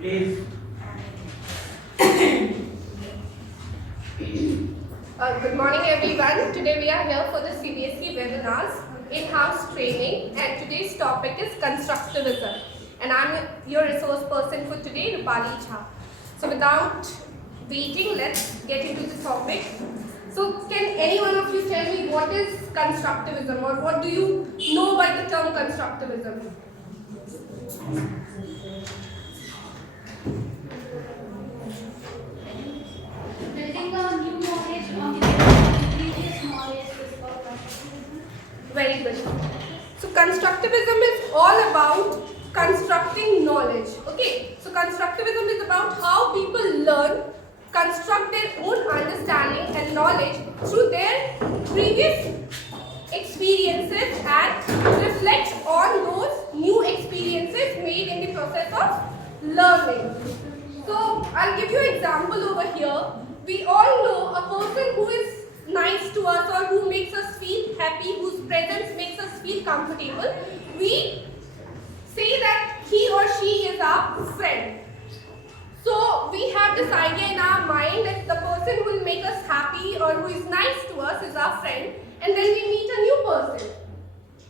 Please. Good morning everyone. Today we are here for the CBSE webinars in-house training, and today's topic is Constructivism, and I'm your resource person for today, Rupali. So without waiting, let's get into the topic. So can any one of you tell me what is Constructivism, or what do you know by the term Constructivism? Building a new knowledge on the previous knowledge is called constructivism. Very good. So constructivism is all about constructing knowledge. Okay. So constructivism is about how people learn, construct their own understanding and knowledge through their previous experiences and reflect on those new experiences made in the process of learning. So I'll give you an example over here. We all know a person who is nice to us or who makes us feel happy, whose presence makes us feel comfortable. We say that he or she is our friend. So we have this idea in our mind that the person who will make us happy or who is nice to us is our friend, and then we meet a new person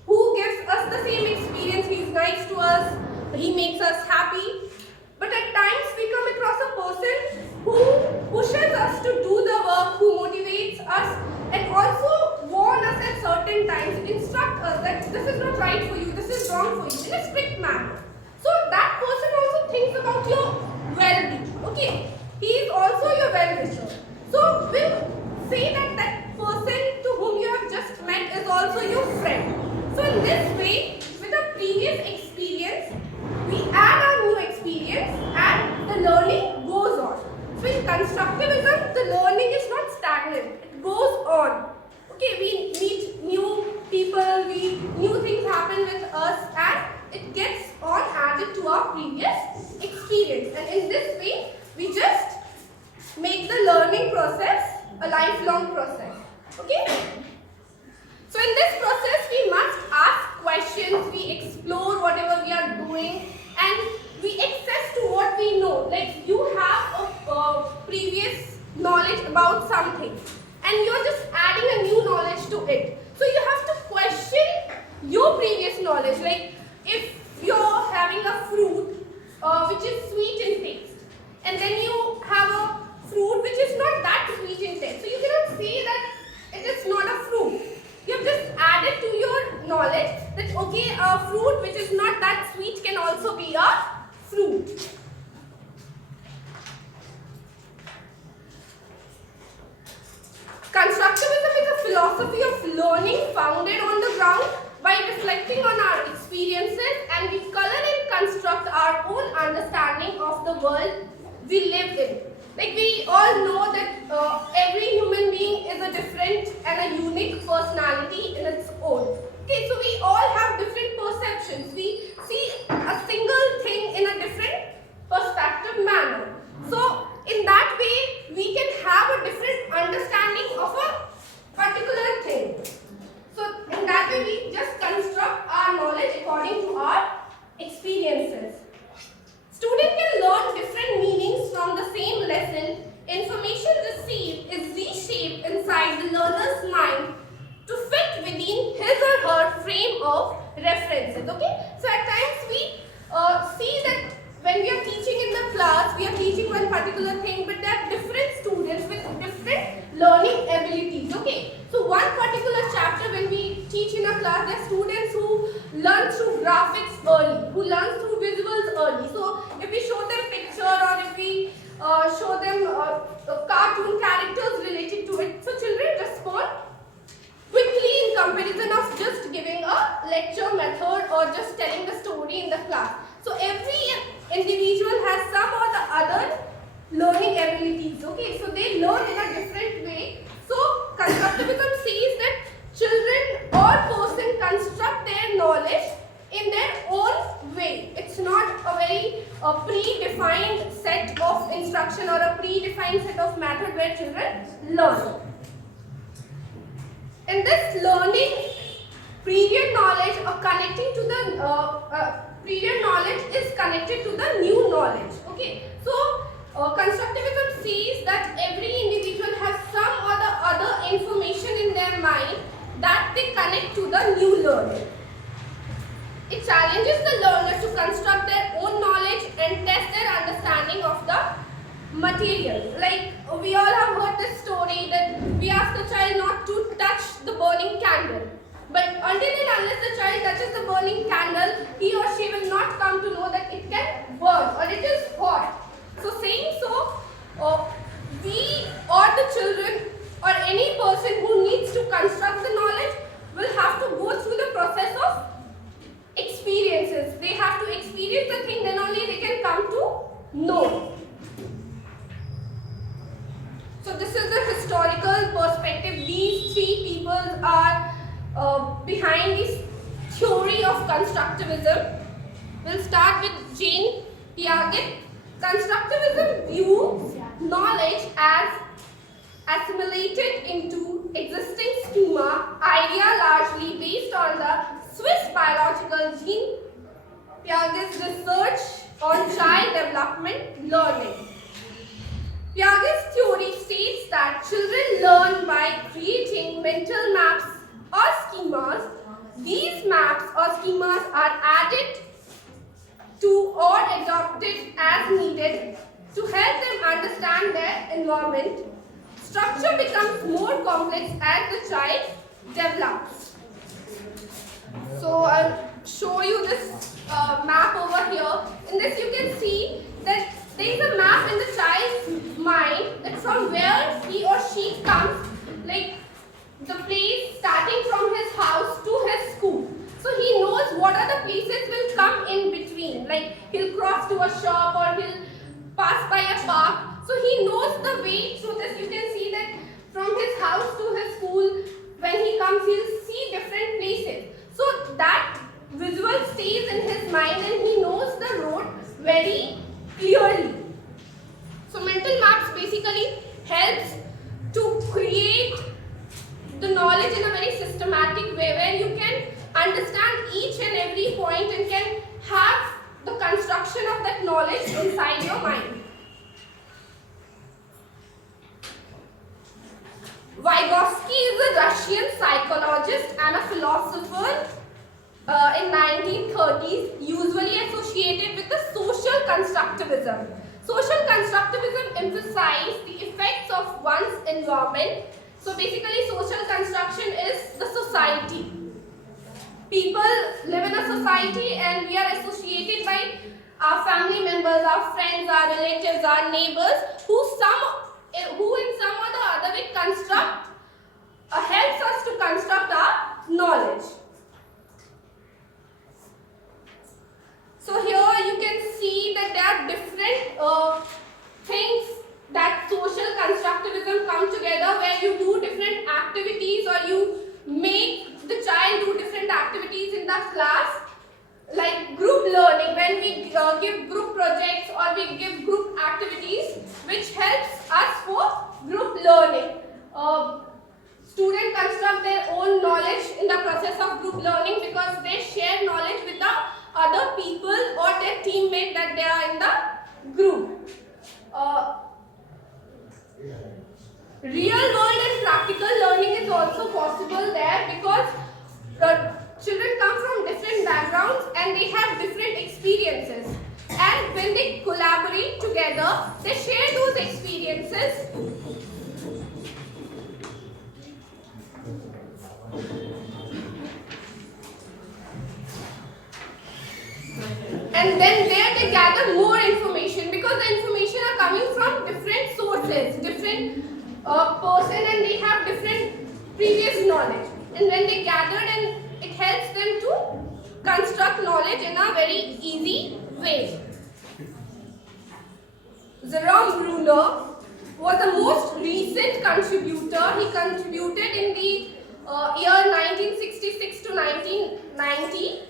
who gives us the same experience. He is nice to us, he makes us happy. But at times we come across a person who pushes us to do the work, who motivates us, and also warn us at certain times, instruct us that this is not right for you, this is wrong for you, in a strict manner. So that person also thinks about your well-being. Okay, he is also your well-wisher. So we'll say that that person to whom you have just met is also your friend. So in this way, with a previous experience, we add our new experience and the learning goes on. So in constructivism, the learning is not stagnant, it goes on. Okay, we meet new people, new things happen with us, and it gets on added to our previous experience. And in this way, we just make the learning process a lifelong process. Okay? So in this process, we must ask questions, we explore whatever we are doing, and we access to what we know. Like you have a previous knowledge about something, and you are just adding a new knowledge to it. So you have to question your previous knowledge. Like if you're having a fruit which is sweet in taste, and then you have a fruit which is not that sweet in taste, so you cannot say that it is not a fruit. You have just added to your knowledge that okay, a fruit which is not that sweet can also be a fruit. Constructivism is a philosophy of learning founded on the ground by reflecting on our experiences, and we color and construct our own understanding of the world we live in. Like we all know that every human being is a different and a unique personality in its own. Okay, so we all have different perceptions. We see a single thing in a different perspective manner. So in that way, we can have a different understanding of a particular thing. So in that way, we just construct our knowledge according to our experiences. Student can learn different meanings from the same lesson. Information received is reshaped inside the learner's mind to fit within his or her frame of references. Okay? So at times we see that when we are teaching in the class, we are teaching one particular thing, but there are different students with different learning abilities. Okay? So one particular chapter when we teach in a class, there are students who learn through graphics early, who learn through visuals early. So if we show them picture, or if we show them cartoon characters related to it, so children respond quickly in comparison of just giving a lecture method or just telling the story in the class. So every individual has some or the other learning abilities. Okay, so they learn in a different way. So constructivism says that children or person construct their knowledge in their own way. It's not a very predefined set of instruction or a predefined set of method where children learn. In this learning, previous knowledge or connecting to the previous knowledge is connected to the new knowledge. Okay. material. Like we all have heard this story that we ask a child not to touch the burning candle. But until and unless the child touches the burning candle, he or she will not come to know that it can burn or it is hot. So saying so, we or the children or any person who needs to construct the knowledge will have to go through the process of experiences. They have to experience the thing, then only they can come to know. So this is the historical perspective. These three people are behind this theory of constructivism. We'll start with Jean Piaget. Constructivism views knowledge as assimilated into existing schema, idea largely based on the Swiss biological Jean Piaget's research on child development learning. Piaget's theory states that children learn by creating mental maps or schemas. These maps or schemas are added to or adopted as needed to help them understand their environment. Structure becomes more complex as the child develops. So I'll show you this map over here. In this you can see that there is a map in the child's mind that from where he or she comes, like the place starting from his house to his school. So he knows what are the places will come in between. Like he'll cross to a shop or he'll pass by a park. So he knows the way through this. You can see that from his house to his school, when he comes, he'll see different places. So that visual stays in his mind and he knows the road very clearly. So mental maps basically helps to create the knowledge in a very systematic way where you can understand each and every point and can have the construction of that knowledge inside your mind. Vygotsky is a Russian psychologist and a philosopher in 1930s, usually associated with the social constructivism. Social constructivism emphasizes the effects of one's environment. So basically social construction is the society. People live in a society and we are associated by our family members, our friends, our relatives, our neighbors who in some or the other way construct, helps us to construct our knowledge. So here you can see that there are different things that social constructivism come together where you do different activities or you make the child do different activities in the class, like group learning when we give group projects or we give group activities which helps us for group learning. Students construct their own knowledge in the process of group learning because they share knowledge with the other people or their teammate that they are in the group. Real world and practical learning is also possible there because children come from different backgrounds and they have different experiences. And when they collaborate together, they share those experiences. And then there they gather more information because the information are coming from different sources, different person, and they have different previous knowledge. And when they gather, and it helps them to construct knowledge in a very easy way. Jerome Bruner was the most recent contributor. He contributed in the year 1966 to 1990.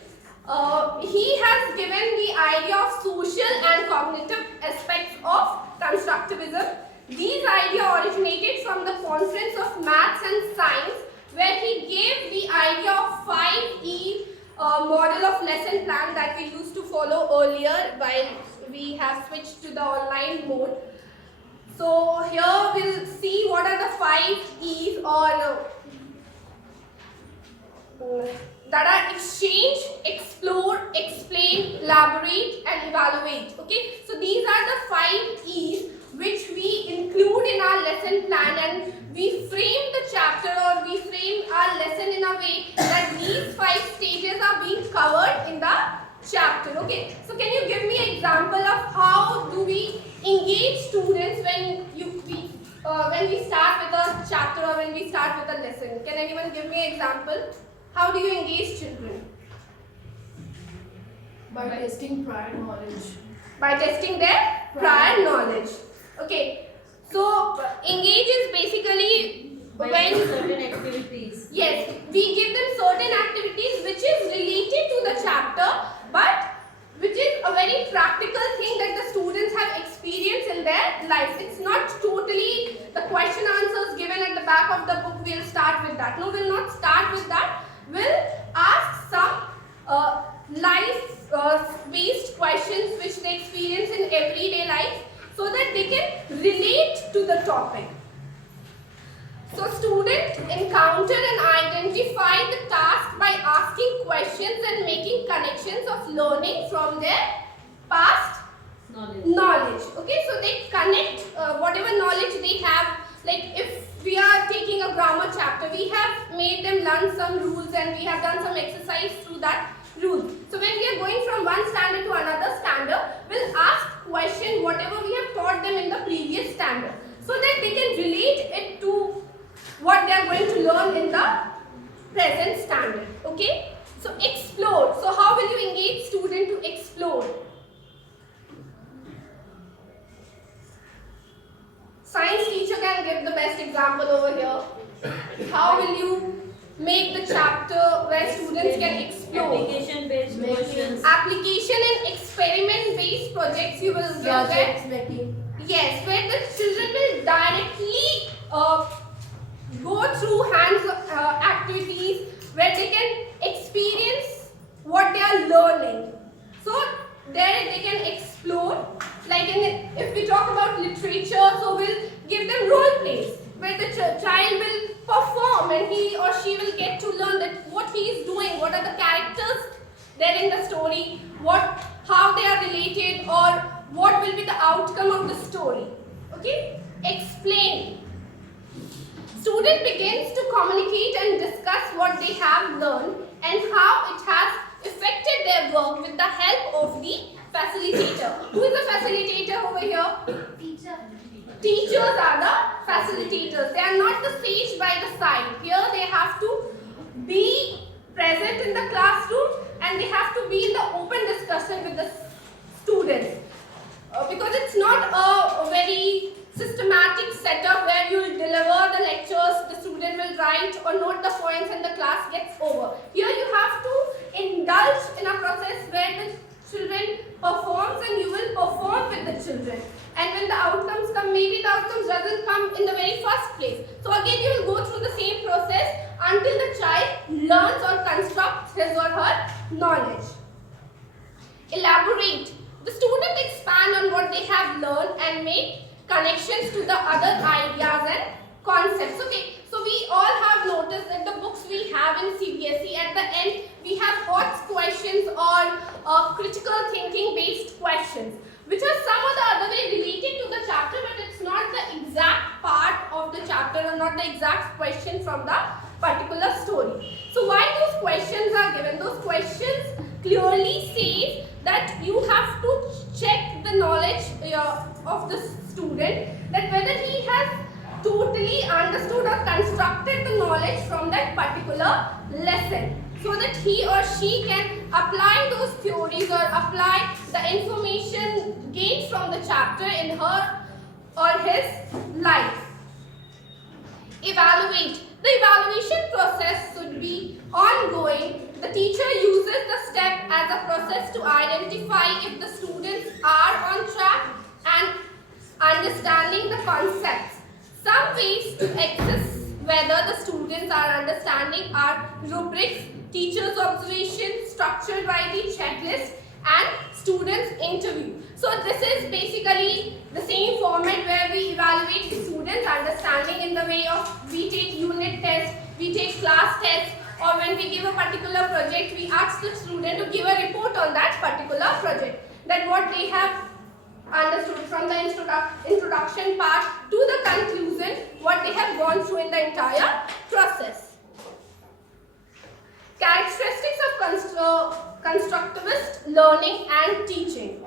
He has given the idea of social and cognitive aspects of constructivism. These ideas originated from the Conference of Maths and Science, where he gave the idea of 5E model of lesson plan that we used to follow earlier while we have switched to the online mode. So here we'll see what are the 5 E's or that are exchange, explore, explain, elaborate and evaluate. Okay, so these are the 5 E's which we lesson plan and we frame the chapter or we frame our lesson in a way that these 5 stages are being covered in the chapter. Okay, so can you give me an example of how do we engage students when we start with a chapter or when we start with a lesson? Can anyone give me an example? How do you engage children? By testing prior knowledge. By testing their prior knowledge. Okay, so engage is basically By when certain activities. yes, we give them certain activities which is related to the chapter, but which is a very practical thing that the students have experienced in their lives. It's not totally the question answers given at the back of the book. We'll start with that. No, we'll not start with that. We'll ask some life-based questions which they experience in everyday life so that they can relate to the topic. So students encounter and identify the task by asking questions and making connections of learning from their past knowledge. Okay, so they connect whatever knowledge they have. Like if we are taking a grammar chapter, we have made them learn some rules and we have done some exercise through that rule. So when we are going from one standard to another standard, we'll ask question whatever we have taught them in the previous standard so that they can relate it to what they are going to learn in the present standard. Okay, so explore. So how will you engage student to explore? Science teacher can give the best example over here. How will you make the chapter where students can explore? Application based questions. Application and experiment based projects you will give Projects them. making. Yes, where the children will directly go through hands activities where they can experience what they are learning. So there they can explore. Like if we talk about literature, so we'll give them role plays where the child will perform and he or she will get to learn that what he is doing, what are the characters there in the story, how they are related, or what will be the outcome of the story. Okay? Explain. Student begins to communicate and discuss what they have learned and how it has affected their work with the help of the facilitator. Who is the facilitator over here? Teacher. Teachers are the facilitators. They are not the sage by the side. Here they have to be present in the classroom and they have to be in the open discussion with the students. Because it's not a very systematic setup where you will deliver the lectures, the student will write or note the points and the class gets over. Here you have to indulge in a process where the children performs and you will perform with the children. And when the outcomes come, maybe the outcomes doesn't come in the very first place. So again you will go through the same process until the child learns or constructs his or her knowledge. Elaborate. The student expand on what they have learned and make connections to the other ideas and concepts. Okay, so we all have noticed that the books we have in CBSE, at the end we have odds questions or critical thinking based questions, which are some or the other way related to the chapter, but it's not the exact part of the chapter or not the exact question from the particular story. So why those questions are given? Those questions clearly say that you have to check the knowledge of the student, that whether he has totally understood or constructed the knowledge from that particular lesson, so that he or she can apply those theories or apply the information gained from the chapter in her or his life. Evaluate. The evaluation process should be ongoing. The teacher uses the step as a process to identify if the students are on track and understanding the concepts. Some ways to assess whether the students are understanding are rubrics, teacher's observation structured by the checklist, and students interview. So this is basically the same format where we evaluate the students' understanding in the way of we take unit tests, we take class tests, or when we give a particular project, we ask the student to give a report on that particular project, that what they have understood from the introduction part to the conclusion, what they have gone through in the entire process. Characteristics of constructivist learning and teaching.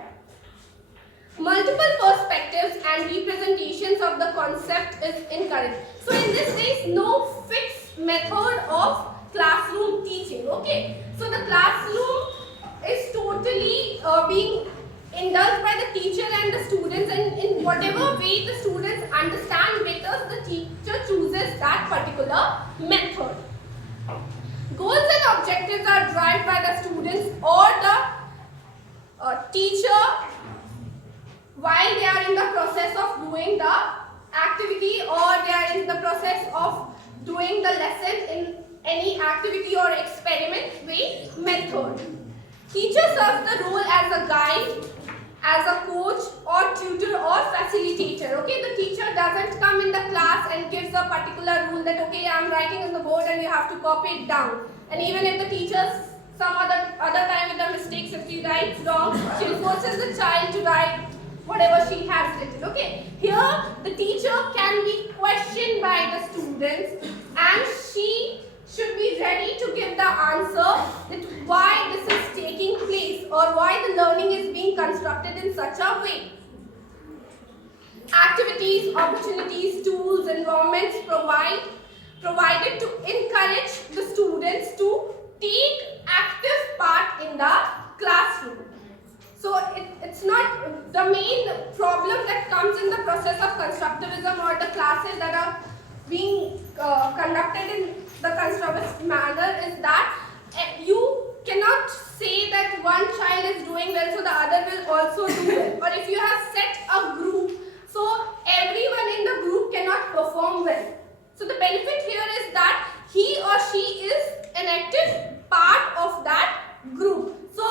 Multiple perspectives and representations of the concept is encouraged. So in this there is no fixed method of classroom teaching. Okay, so the classroom is totally being indulged by the teacher and the students, and in whatever way the students understand better, the teacher chooses that particular method. Goals and objectives are derived by the students or the teacher while they are in the process of doing the activity, or they are in the process of doing the lesson in any activity or experiment way method. Teacher serves the role as a guide, as a coach or tutor or facilitator. Okay, the teacher doesn't come in the class and gives a particular rule that okay, I am writing on the board and you have to copy it down. And even if the teacher some other time with the mistakes, if she writes wrong, she forces the child to write whatever she has written. Okay, here the teacher can be questioned by the students and she should be ready to give the answer that why this is taking place or why the learning is being constructed in such a way. Activities, opportunities, tools, environments provided to encourage the students to take active part in the classroom. So it's not the main problem that comes in the process of constructivism or the classes that are being conducted in the constructivist manner is that you cannot say that one child is doing well so the other will also do well. Or if you have set a group, so everyone in the group cannot perform well. So the benefit here is that he or she is an active part of that group. So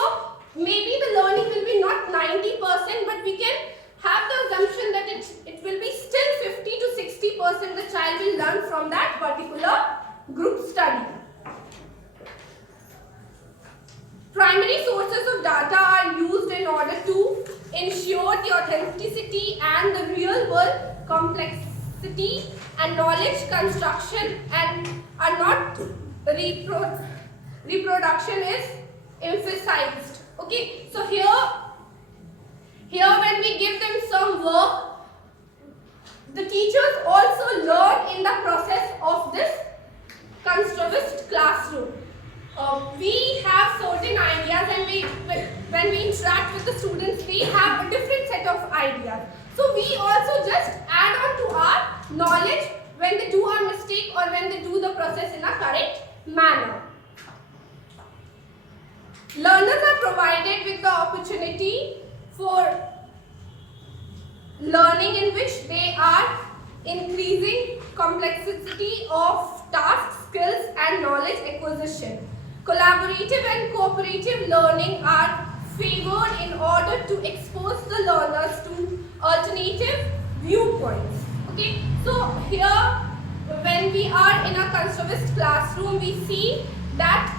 maybe the learning will be not 90%, but we can have the assumption that it will be still 50 to 60% the child will learn from that particular group study. Primary sources of data are used in order to ensure the authenticity and the real world complexity and knowledge construction and are not reproduction is emphasized. Okay, so here when we give them some work, the teachers also learn in the process of this constructivist classroom. We have certain ideas, and when we interact with the students, we have a different set of ideas. So we also just add on to our knowledge when they do a mistake or when they do the process in a correct manner. Learners are provided with the opportunity for learning in which they are increasing complexity of tasks, skills and knowledge acquisition. Collaborative and cooperative learning are favored in order to expose the learners to alternative viewpoints. Okay, so here when we are in a constructivist classroom, we see that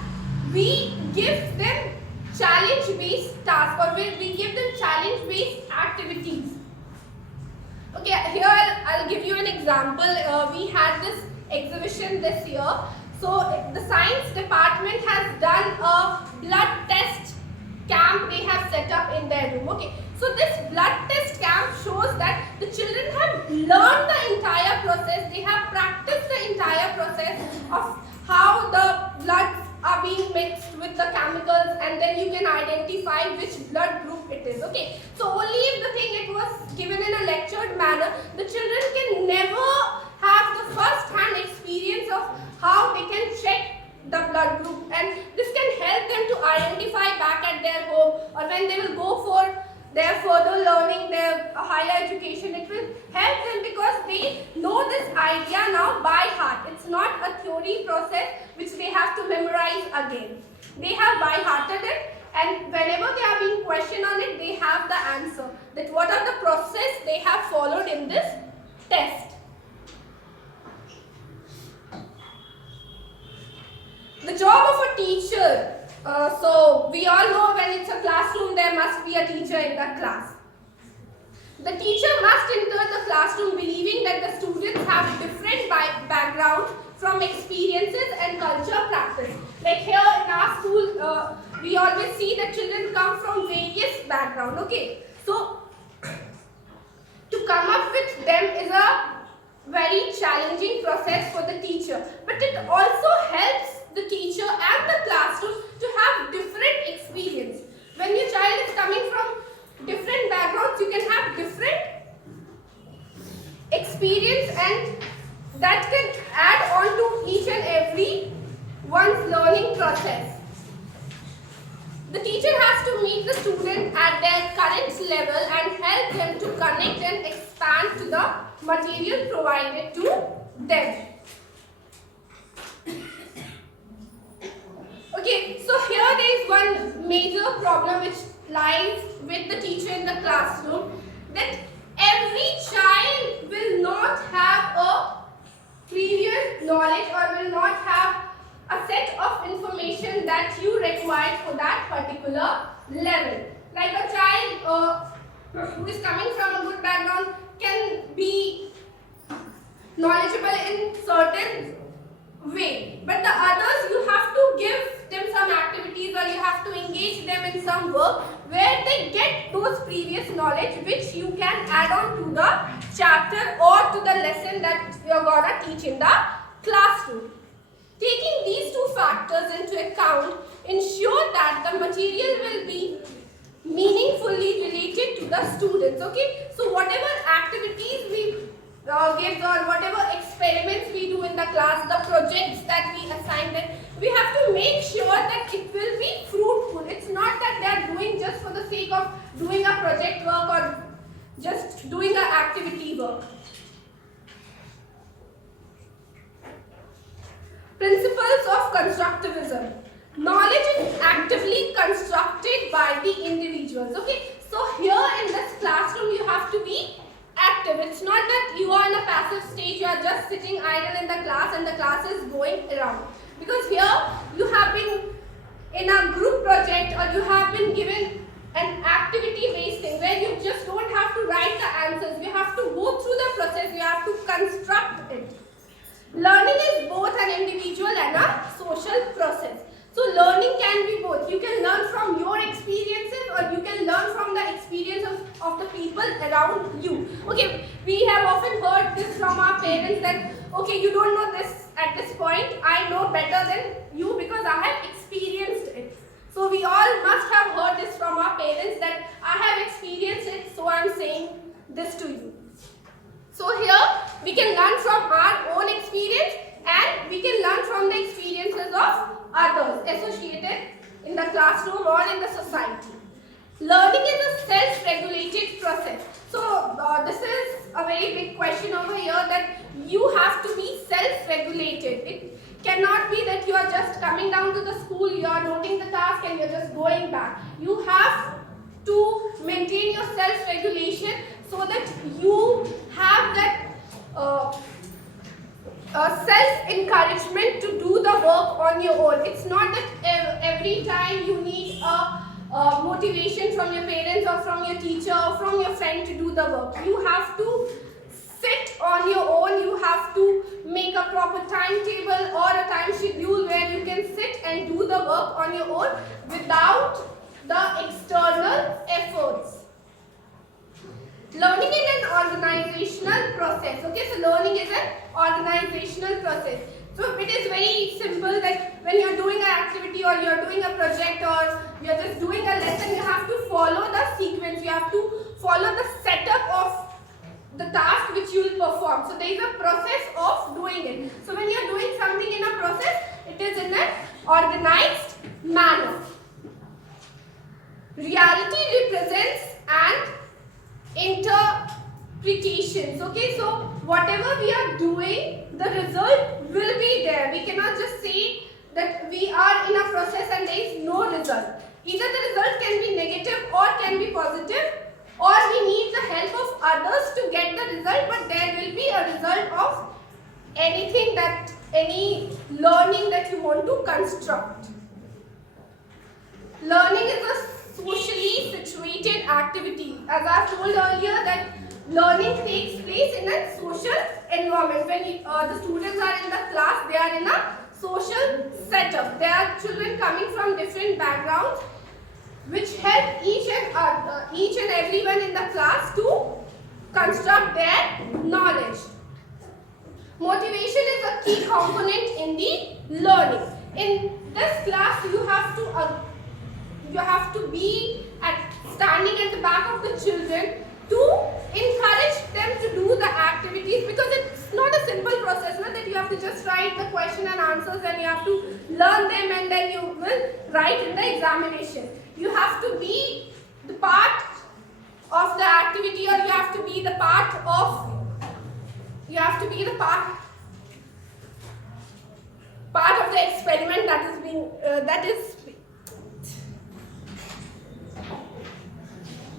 we give them challenge-based tasks, or we give them challenge-based activities. Okay, here I'll give you an example. We had this exhibition this year. So the science department has done a blood test camp they have set up in their room. Okay, so this blood test camp shows that the children have learned the entire process. They have practiced the entire process of how the bloods are being mixed with the chemicals, and then you can identify which blood group it is. Okay, so only if the thing it was given in a lectured manner, the children can never have the first-hand experience of how they can check the blood group, and this can help them to identify back at their home, or when they will go for their further learning, their higher education. It will help them because they know this idea now by heart. It's not a theory process which they have to memorize again. They have by hearted it, and whenever they are being questioned on it, they have the answer that what are the process they have followed in this test. The job of a teacher. So we all know when it's a classroom, there must be a teacher in the class. The teacher must enter the classroom believing that the students have a different background from experiences and culture practice. Like here in our school, we always see that children come from various backgrounds. Okay, so to come up with them is a very challenging process for the teacher, but it also helps the teacher and the classroom to have different experience. When your child is coming from different backgrounds, you can have different experience, and that can add on to each and every one's learning process. The teacher has to meet the student at their current level and help them to connect and expand to the material provided to them. Okay, so here there is one major problem which lies with the teacher in the classroom, that every child will not have a previous knowledge or will not have a set of information that you require for that particular level. Like a child who is coming from a good background can be knowledgeable in certain way, but the others you have to give them some activities or you have to engage them in some work where they get those previous knowledge which you can add on to the chapter or to the lesson that you're gonna teach in the classroom. Taking these two factors into account ensure that the material will be meaningfully related to the students. Okay, so whatever activities we give or whatever experiments we do in the class, the projects that we assign them, we have to make sure that it will be fruitful. It's not that they are doing just for the sake of doing a project work or just doing an activity work. Principles of constructivism. Knowledge is actively constructed by the individuals. Okay, so here in this classroom you have to be active. It's not that you are in a passive state, you are just sitting idle in the class and the class is going around. Because here you have been in a group project or you have been given an activity based thing where you just don't have to write the answers. You have to go through the process, you have to construct it. Learning is both an individual and a social process. So learning can be both. You can learn from your experiences or you can learn from the experiences of the people around you. Okay, we have often heard this from our parents that, okay, you don't know this at this point, I know better than you because I have experienced it. So we all must have heard this from our parents that I have experienced it, so I am saying this to you. So here we can learn from our own experience and we can learn from the experiences of others associated in the classroom or in the society. Learning is a self-regulated process. So this is a very big question over here, that you have to be self-regulated. It cannot be that you are just coming down to the school, you are noting the task and you are just going back. You have to maintain your self-regulation so that you have that self-encouragement to do the work on your own. It's not that every time you need a motivation from your parents or from your teacher or from your friend to do the work. You have to sit on your own, you have to make a proper timetable or a time schedule where you can sit and do the work on your own without the external efforts. Learning is an organizational process. Okay, so learning is an organizational process. So it is very simple that when you are doing an activity or you are doing a project or you are just doing a lesson, you have to follow the sequence, you have to follow the setup of the task which you will perform. So there is a process of doing it. So when you are doing something in a process, it is in an organized manner. Reality represents an interpretations. Okay, so whatever we are doing, the result will be there. We cannot just say that we are in a process and there is no result. Either the result can be negative or can be positive, or we need the help of others to get the result, but there will be a result of anything that, any learning that you want to construct. Learning is a socially situated activity. As I told earlier that learning takes place in a social environment. When the students are in the class, they are in a social setup. There are children coming from different backgrounds which help each and everyone in the class to construct their knowledge. Motivation is a key component in the learning. In this class, you have to be standing at the back of the children to encourage them to do the activities, because it's not a simple process, no, that you have to just write the question and answers and you have to learn them and then you will write in the examination. You have to be the part of the activity, or you have to be the part of the experiment that is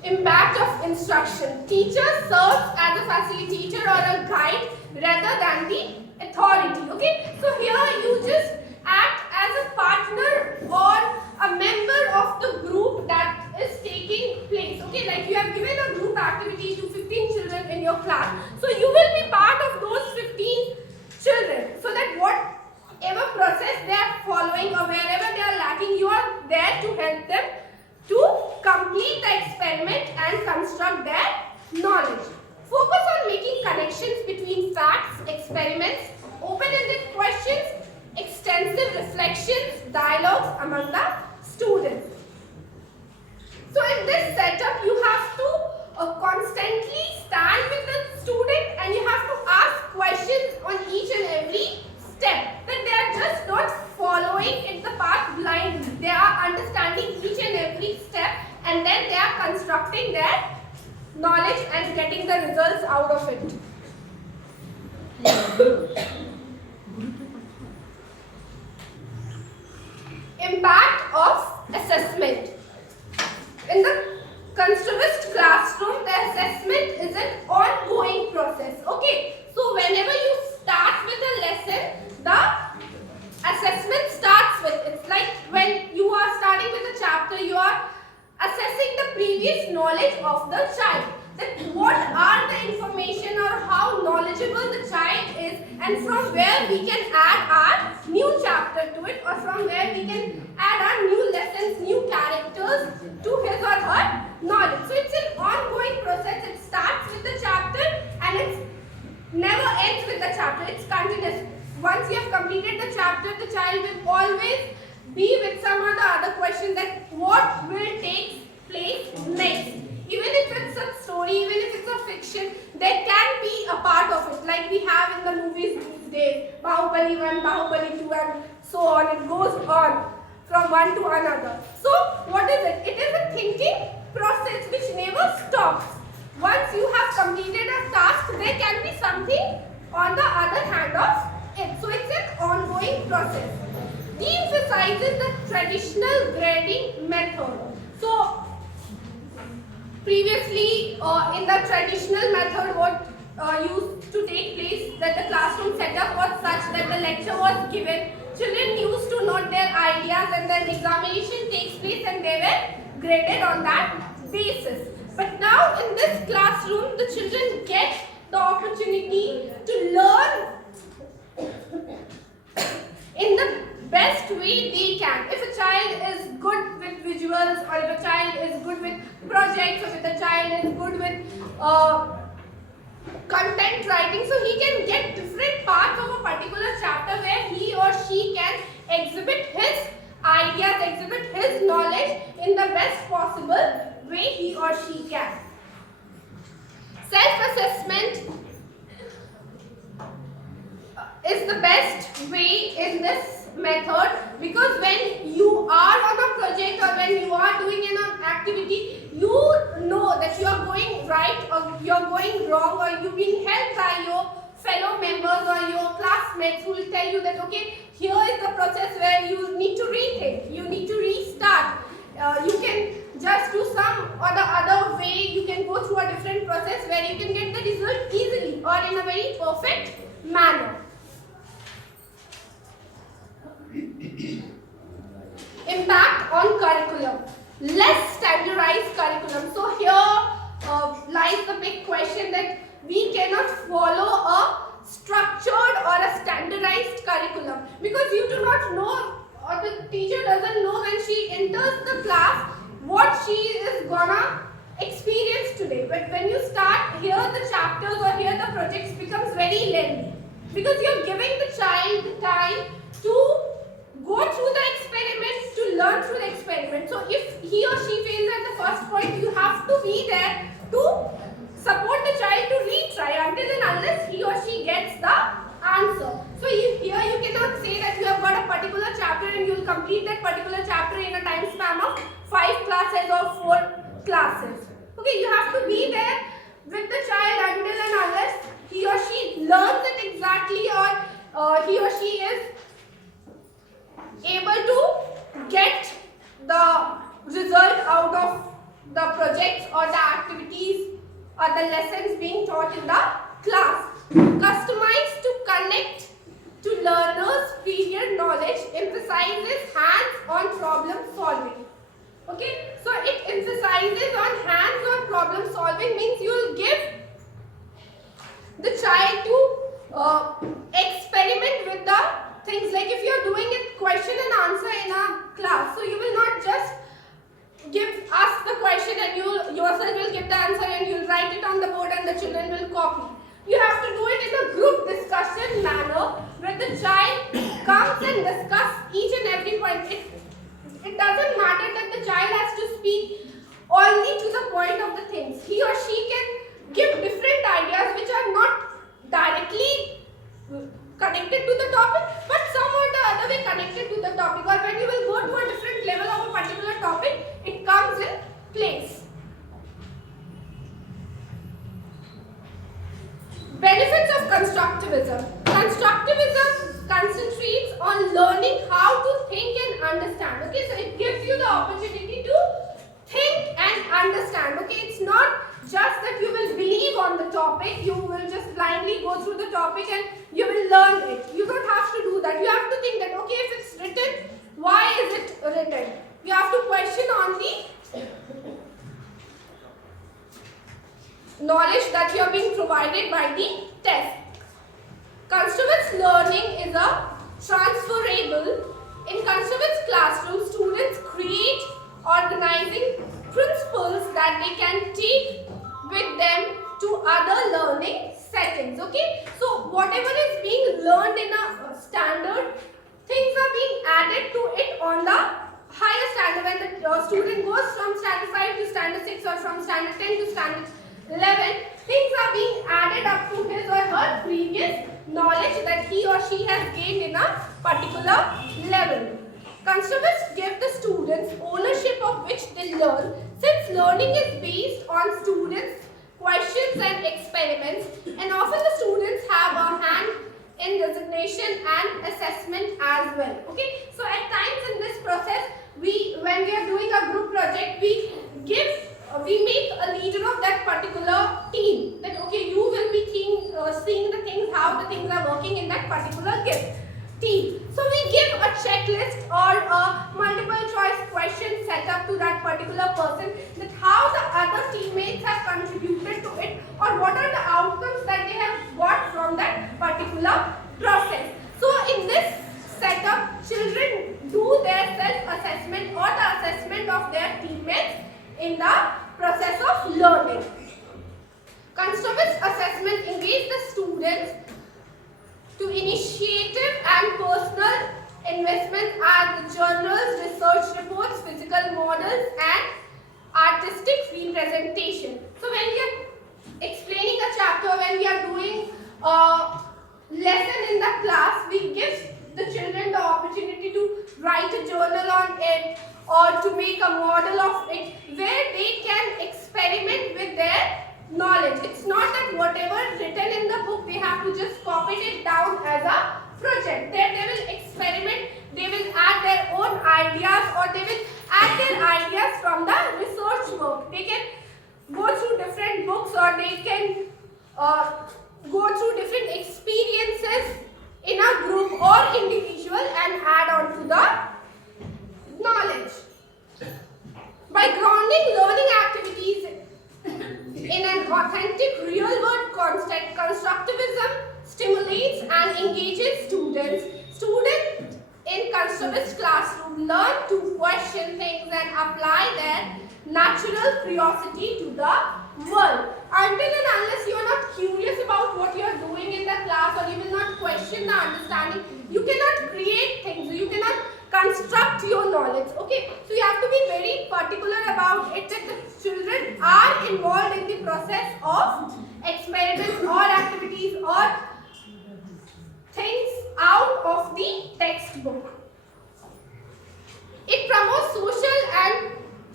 impact of instruction. Teacher serves as a facilitator or a guide rather than the authority. Okay, so here you just act as a partner or a member of the group that is taking place. Okay, like you have given a group activity to 15 children in your class, so you will be part of those 15 children, so that whatever process they are following or wherever they are lacking, you are there to help them to complete the experiment and construct their knowledge. Focus on making connections between facts, experiments, open-ended questions, extensive reflections, dialogues among the students. So in this setup, you have to constantly stand with the student and you have to ask questions on each and every step, that they are just not following in the path blindly. They are understanding each and every step and then they are constructing their knowledge and getting the results out of it. Impact of assessment. In the constructivist classroom, the assessment is an ongoing process. Okay, so whenever you start with a lesson, the assessment starts with, it's like when you are starting with a chapter, you are assessing the previous knowledge of the child. That what are the information or how knowledgeable the child is, and from where we can add our new chapter to it, or from where we can add our new lessons, new characters to his or her knowledge. So it's an ongoing process. It starts with the chapter and it never ends with the chapter. It's continuous. Once you have completed the chapter, the child will always be with some or the other question that what will take place next. Even if it's a story, even if it's a fiction, there can be a part of it, like we have in the movies these days, Bahubali 1, Bahubali 2 and so on. It goes on from one to another. So what is it? It is a thinking process which never stops. Once you have completed a task, there can be something on the other hand of it. So it's an ongoing process. De-emphasizes the traditional grading method. So previously, in the traditional method, what used to take place, that the classroom setup was such that the lecture was given, children used to note their ideas and then examination takes place and they were graded on that basis. But now in this classroom, the children get the opportunity to learn in the best way they can. If a child is good with visuals, or if a child is good with projects, or if a child is good with content writing, so he can get different parts of a particular chapter where he or she can exhibit his ideas, exhibit his knowledge in the best possible way he or she can. Self-assessment is the best way in this method, because when you are on a project or when you are doing an activity, you know that you are going right or you are going wrong, or you're being helped by your fellow members or your classmates who will tell you that okay, here is the process where you need to rethink, you need to restart. You can just do some or the other way, you can go through a different process where you can get the result easily or in a very perfect manner. Impact on curriculum. less standardized curriculum. So here lies the big question that we cannot follow a structured or a standardized curriculum because you do not know, or the teacher doesn't know when she enters the class what she is gonna experience today. But when you start, here the chapters or here the projects becomes very lengthy because you're giving the child the time to go through the experiments, to learn through the experiment. So if he or she fails at the first point, you have to be there to support the child to retry until and unless he or she gets the answer. So here you cannot say that you have got a particular chapter and you will complete that particular chapter in a time span of 5 classes or 4 classes. Okay, you have to be there with the child until and unless he or she learns it exactly, or he or she is able to get the result out of the projects or the activities or the lessons being taught in the class. Customized to connect to learners' period knowledge, emphasizes hands-on problem solving. Okay, so it emphasizes on hands-on problem solving, means you will give the child to experiment with the things. Like if you are doing a question and answer in a class, so you will not just ask the question and you yourself will give the answer and you will write it on the board and the children will copy. You have to do it in a group discussion manner where the child comes and discuss each and every point. It doesn't matter that the child has to speak only to the point of the things. He or she can give different ideas which are not directly connected to the topic, but somewhat the other way connected to the topic, or when you will go to a different level of a particular topic, it comes in place. Benefits of constructivism. Constructivism concentrates on learning how to think and understand. Okay, so it gives you the opportunity to think and understand. Okay, it's not just that you will believe on the topic, you will just blindly go through the topic and you will learn it. You don't have to do that. You have to think that, okay, if it's written, why is it written? You have to question on the knowledge that you are being provided by the test. Constructivist learning is a transferable. In constructivist classroom, students create organizing principles that they can take with them to other learning settings. Okay, so whatever is being learned in a standard, things are being added to it on the higher standard. When the student goes from standard 5 to standard 6 or from standard 10 to standard 11, things are being added up to his or her previous knowledge that he or she has gained in a particular level. Constructivists give the students ownership of which they learn, since learning is based on students' questions and experiments, and often the students have a hand in designation and assessment as well. Okay, so at times in this process, when we are doing a group project, we make a leader of that particular team. That okay, you will be seeing the things, how the things are working in that particular team. So we give a checklist or a multiple choice question set up to that particular person, that how the other teammates have contributed to it, or what are the outcomes that they have got from that particular process. So in this setup, children do their self-assessment or the assessment of their teammates in the process of learning. Constructivist assessment engage the students to initiative and personal investment as the journals, research reports, physical models and artistic representation. So when we are explaining a chapter, when we are doing a lesson in the class, we give the children the opportunity to write a journal on it or to make a model of it where they can experiment with their knowledge. It's not that whatever written in the book they have to just copy it down as a project. There they will experiment, they will add their own ideas, or they will add their ideas from the research work. They can go through different books, or they can go through different experiences in a group or individual and add on to the knowledge. By grounding learning activities in an authentic real-world concept, constructivism stimulates and engages students. Students in constructivist classroom learn to question things and apply their natural curiosity to the world. Until and unless you are not curious about what you are doing in the class, or you will not question the understanding, you cannot create things, you cannot construct your knowledge. Okay, so you have to be very particular about it, that the children are involved in the process of experiments or activities or things out of the textbook. It promotes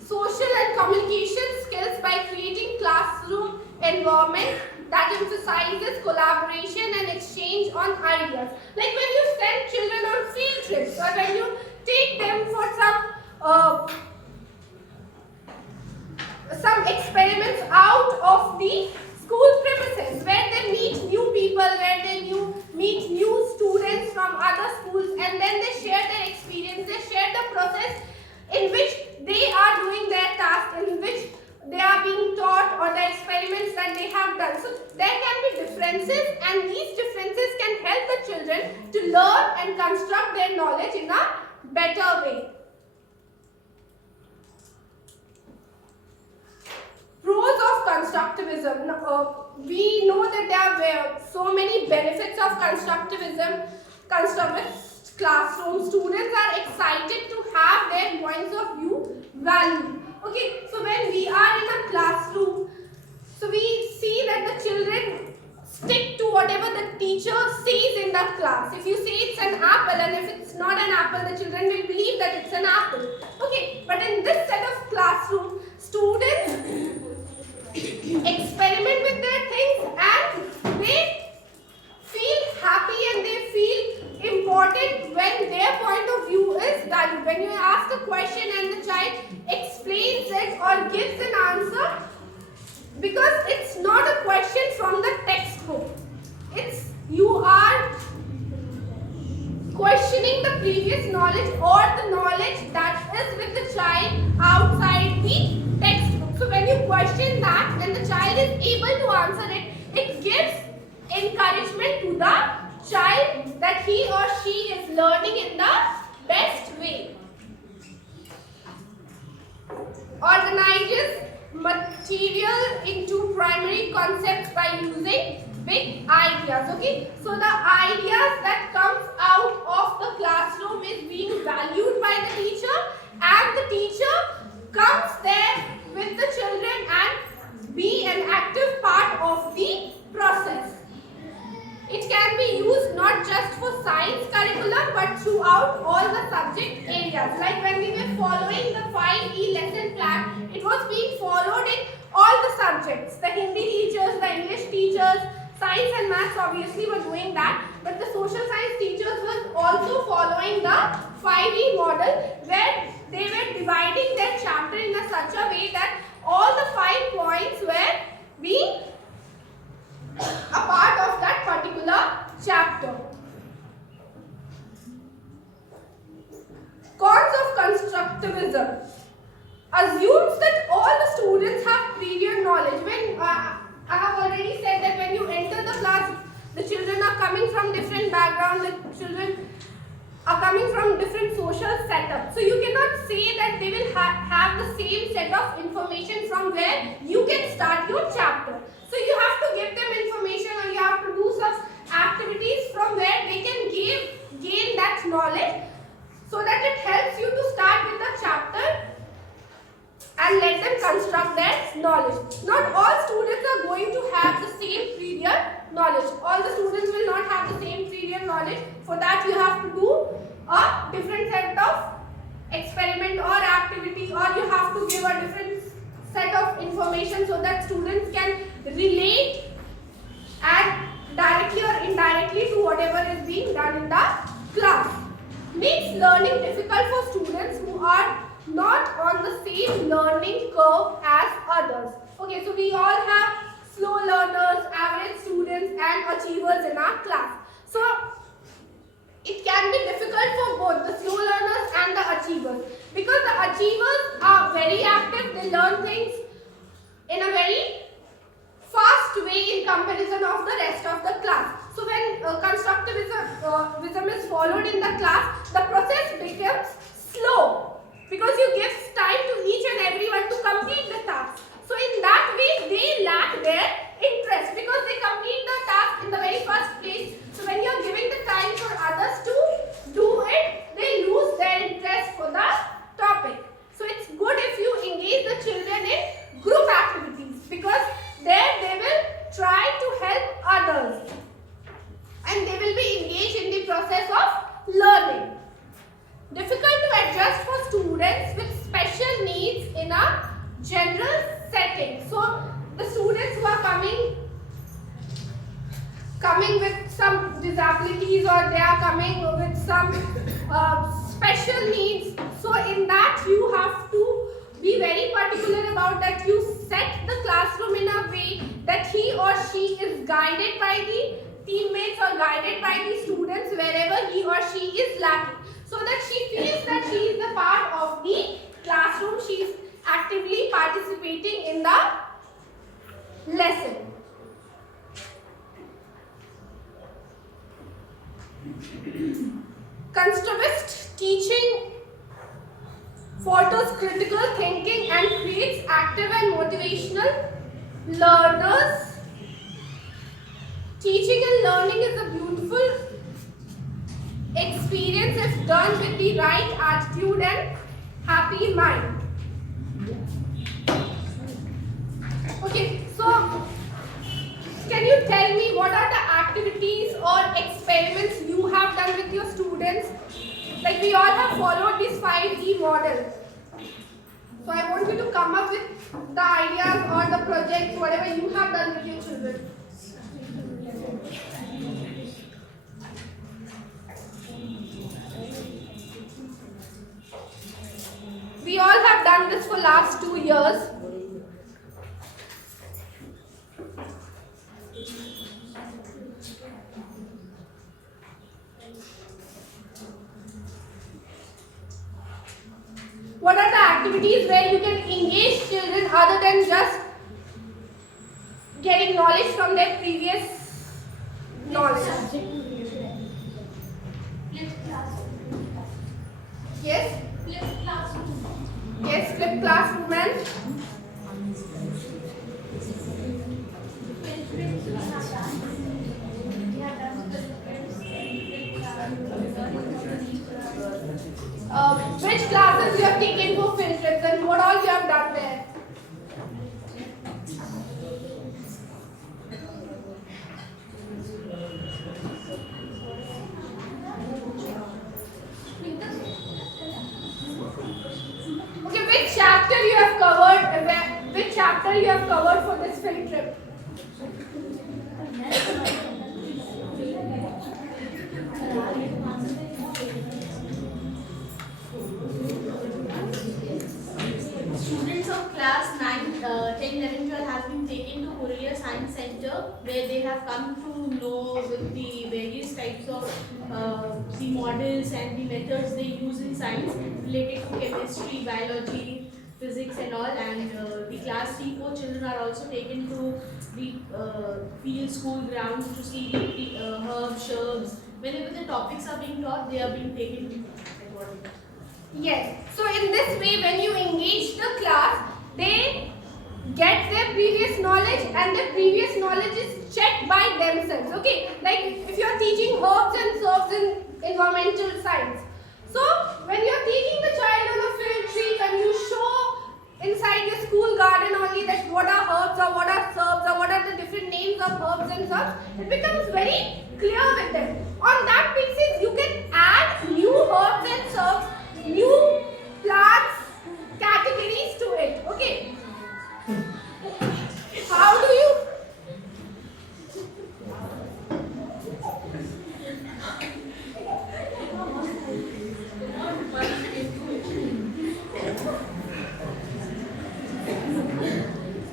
social and communication skills by creating classroom environment that emphasizes collaboration and exchange on ideas. Like when you send children on field trips, or when you take them for some experiments out of the school premises, where they meet new people, where they meet new students from other schools, and then they share their experience, they share the process in which they are doing their task, in which they are being taught, or the experiments that they have done. So there can be differences, and these differences can help the children to learn and construct their knowledge in a better way. Pros of constructivism. We know that there are so many benefits of constructivism. Constructivist classroom students are excited to have their points of view valued. Okay, so when we are in a classroom, so we see that the children stick to whatever the teacher says in the class. If you say it's an apple, and if it's not an apple, the children will believe that it's an apple. Okay, but in this set of classroom, students experiment with their things, and they feel happy and they feel important when their point of view is valued. When you ask a question and the child explains it or gives an answer, because it's not a question from the textbook, it's you are questioning the previous knowledge or the knowledge that is with the child outside the textbook. So when you question that and the child is able to answer it, it gives encouragement to the child that he or she is learning in the best way. Organizes material into primary concepts by using big ideas. Okay, so the ideas that comes out of the classroom is being valued by the teacher, and the teacher comes there with the children and be an active part of the process. It can be used not just for science curriculum but throughout all the subject areas. Like when we were following the 5E lesson plan, it was being followed in all the subjects. The Hindi teachers, the English teachers, science and maths obviously were doing that, but the social science teachers were also following the 5E model, where they were dividing their chapter in such a way that all the 5 points were being a part of that particular chapter. Cons of constructivism assumes that all the students have previous knowledge. When I have already said that when you enter the class, the children are coming from different backgrounds, the children are coming from different social setups. So you cannot say that they will have the same set of information from where you can start your chapter. So you have to give them information, or you have to do some activities from where they can gain that knowledge, so that it helps you to start with the chapter and let them construct their knowledge. Not all students are going to have the same previous knowledge. All the students will not have the same previous knowledge. For that you have to do a different set of experiment or activity, or you have to give a different set of information so that students can relate and directly or indirectly to whatever is being done in the class. Makes learning difficult for students who are not on the same learning curve as others. Okay, so we all have slow learners, average students and achievers in our class. So it can be difficult for both the slow learners and the achievers, because the achievers are very active comparison of the rest of the class. So when constructivism is followed in the class, the process becomes slow because you give time to each and everyone to complete the task. So in that way, they lack their interest because they complete the task in the very first place. So when you are giving the time for others to do it, they lose their interest for the topic. So it's good if you engage the children in group activities because there they will try to help others and they will be engaged in the process of learning. Difficult to adjust for students with special needs in a general setting. So the students who are coming with some disabilities or they are coming with some special needs. So in that you have to be very particular about that. You set the classroom in a way that he or she is guided by the teammates or guided by the students wherever he or she is lacking. So that she feels that she is the part of the classroom. She is actively participating in the lesson. Constructivist teaching fosters critical thinking and creates active and motivational learners. Teaching and learning is a beautiful experience if done with the right attitude and happy mind. Okay, so can you tell me what are the activities or experiments you have done with your students? Like we all have followed this 5E model. So I want you to come up with the ideas or the projects, whatever you have done with your children. We all have done this for last 2 years. What are the activities where you can engage children other than just getting knowledge from their previous knowledge? Yes? Yes, flip classroom and which classes you have taken for field trips and what all you have done there? Okay, which chapter you have covered? Which chapter you have covered for this field trip? Students of class 9, 10, 11, 12 have been taken to Korea Science Center where they have come to know with the various types of the models and the methods they use in science related to chemistry, biology, physics and all, and the class 3-4 children are also taken to the field school grounds to see the herbs, shrubs. Whenever the topics are being taught, they are being taken. Yes. So in this way, when you engage the class, they get their previous knowledge and their previous knowledge is checked by themselves. Okay. Like if you are teaching herbs and herbs in environmental science. So when you are teaching the child on a field trip and you show inside your school garden only that what are herbs or what are herbs or what are the different names of herbs and herbs, it becomes very clear with them. On that basis, you can add new herbs and herbs, new plants categories to it. Okay. How do you?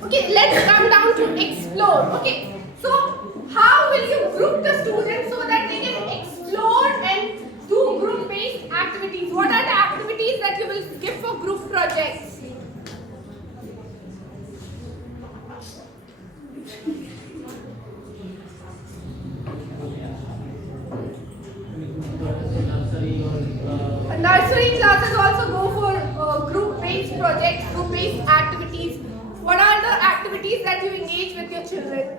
Okay, let's come down to explore. Okay, so how will you group the students so that they can explore and do group-based activities? What are the activities that you will give for group projects? activities that you engage with your children?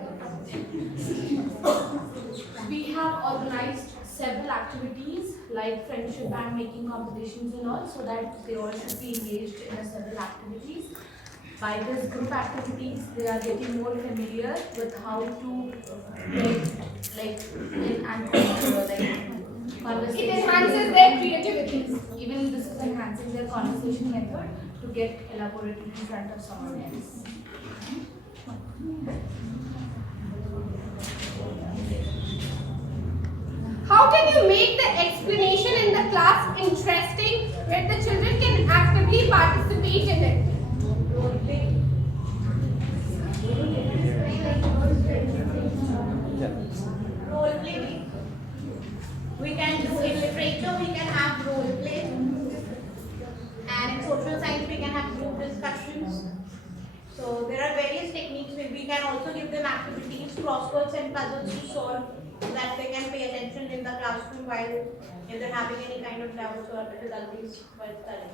We have organized several activities like friendship and making competitions and all, so that they all should be engaged in several activities. By this group activities, they are getting more familiar with how to get like in and like conversation. It enhances their creativity. Even this is enhancing their conversation method to get elaborate in front of someone else. How can you make the explanation in the class interesting where the children can actively participate in it? Role play. We can do in literature, we can have role play. And in social science, we can have group discussions. So there are various techniques where we can also give them activities, crosswords and puzzles to solve so that they can pay attention in the classroom while if they're having any kind of doubts or difficulties while studying.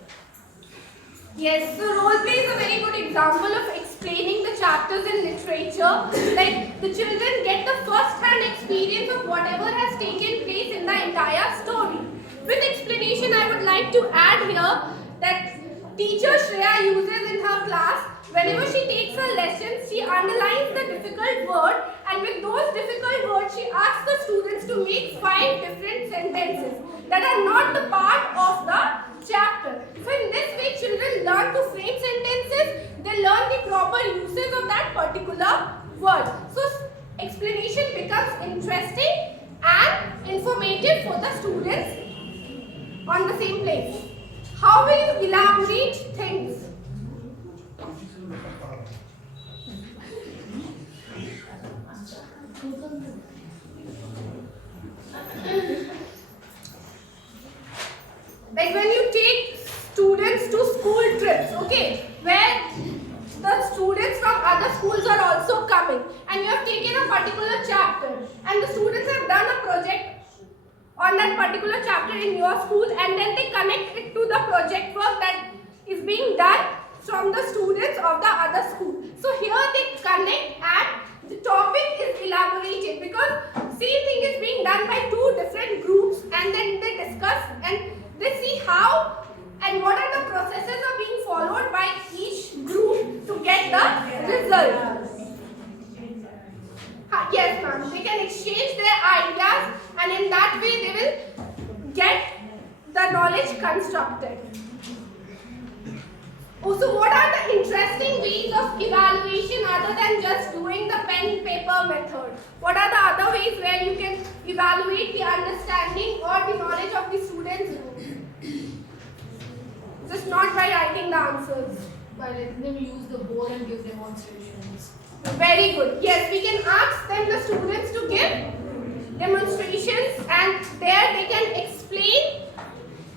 Yes, so role play is a very good example of explaining the chapters in literature. Like the children get the first-hand experience of whatever has taken place in the entire story. With explanation, I would like to add here that teacher Shreya uses in her class. Whenever she takes her lessons, she underlines the difficult word, and with those difficult words, she asks the students to make 5 different sentences that are not the part of the chapter. So in this way, children learn to frame sentences, they learn the proper uses of that particular word. So explanation becomes interesting and informative for the students on the same place. How will you elaborate things? Like when you take students to school trips, okay, where the students from other schools are also coming, and you have taken a particular chapter and the students have done a project on that particular chapter in your school, and then they connect it to the project work that is being done from the students of the other school. So here they connect and the topic is elaborated because same thing is being done by 2 different groups, and then they discuss and they see how and what are the processes are being followed by each group to get the result. Yes, ma'am. They can exchange their ideas, and in that way they will get the knowledge constructed. Also, what are the interesting ways of evaluation other than just doing the pen paper method? What are the other ways where you can evaluate the understanding or the knowledge of the students? Just not by writing the answers. By letting them use the board and give demonstrations. Very good. Yes, we can ask them, the students, to give demonstrations, and there they can explain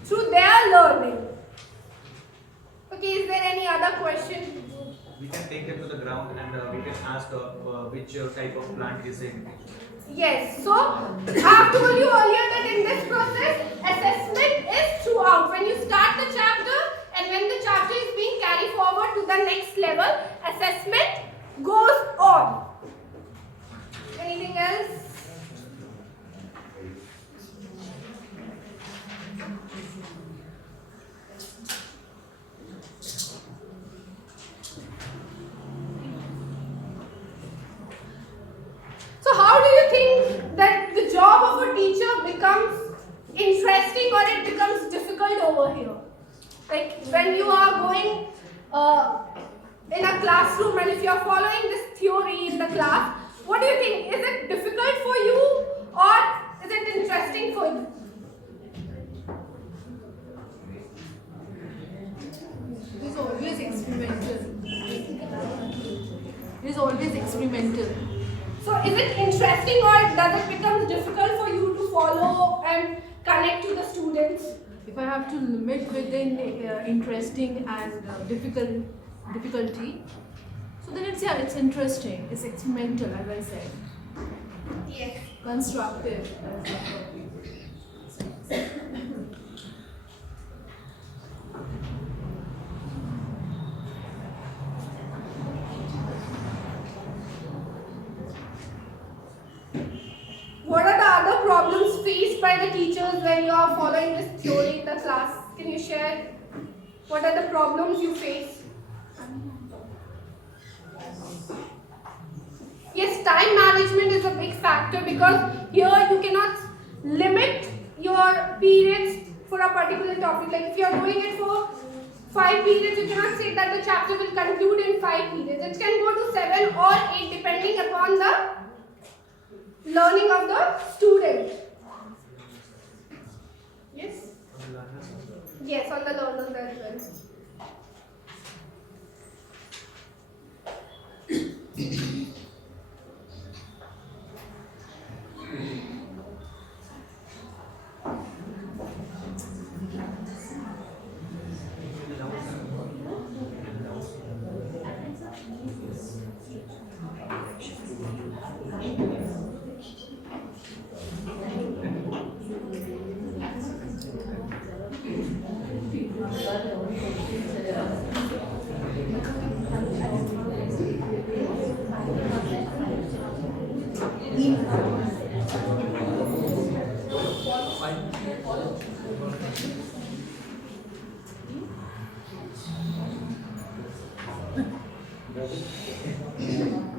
through their learning. Okay, is there any other question? We can take them to the ground and we can ask which type of plant is it. Yes, so I have told you earlier that in this process, assessment is throughout. When you start the chapter and when the chapter is being carried forward to the next level, assessment goes on. Anything else? So how do you think that the job of a teacher becomes interesting or it becomes difficult over here? Like when you are going in a classroom and if you are following this theory in the class, what do you think? Is it difficult for you or is it interesting for you? It is always experimental. It is always experimental. So is it interesting or does it become difficult for you to follow and connect to the students? If I have to limit within interesting and difficulty, so then it's interesting. It's experimental, as I said. Yes. Constructive. problems faced by the teachers when you are following this theory in the class? Can you share what are the problems you face? Yes, time management is a big factor because here you cannot limit your periods for a particular topic. Like if you are doing it for 5 periods, you cannot say that the chapter will conclude in 5 periods. It can go to 7 or 8 depending upon the learning of the student. Yes? Yes, on the learners as well.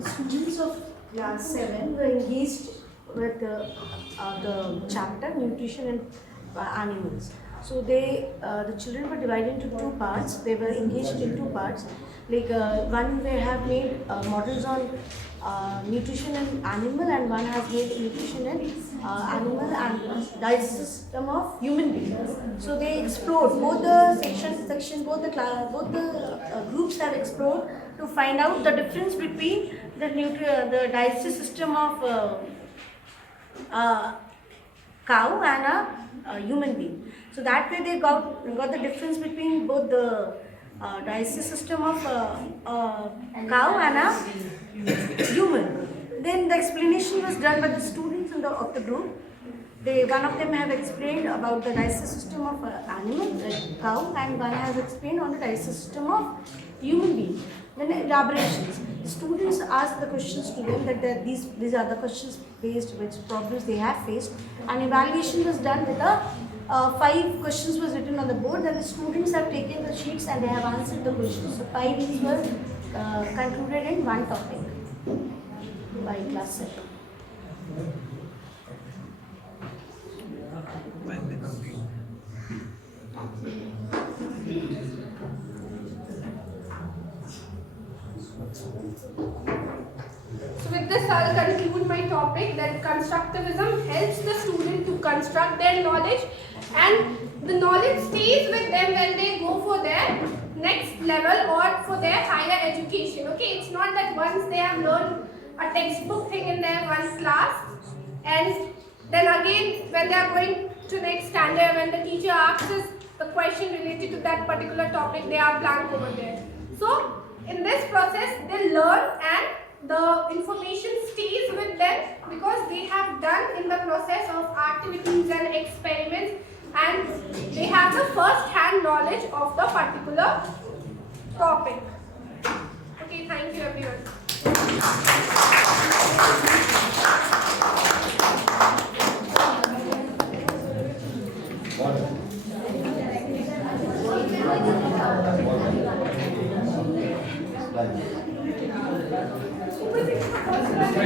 Students of class 7 were engaged with the chapter nutrition and animals. So the children were divided into two parts. They were engaged in two parts. Like one they have made models on nutrition and animal, and one has made nutrition and animal and digestive system of human beings. So they explored both the both the groups have explored to find out the difference between the digestive system of cow and a human being. So that way they got the difference between both the digestive system of cow and a human. Then the explanation was done by the students of the group. One of them have explained about the digestive system of animal, like cow, and one has explained on the digestive system of human being. Then elaborations. The students asked the questions to them that these are the questions based which problems they have faced. An evaluation was done with a 5 questions was written on the board, and the students have taken the sheets and they have answered the questions. So 5 these were concluded in one topic by class 7. So with this I'll conclude my topic that constructivism helps the student to construct their knowledge, and the knowledge stays with them when they go for their next level or for their higher education. Okay, it's not that once they have learned a textbook thing in their one class and then again when they are going to next standard, when the teacher asks us the question related to that particular topic, they are blank over there. So in this process they learn and the information stays with them because they have done in the process of activities and experiments, and they have the first-hand knowledge of the particular topic. Okay, thank you everyone.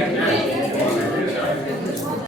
Right.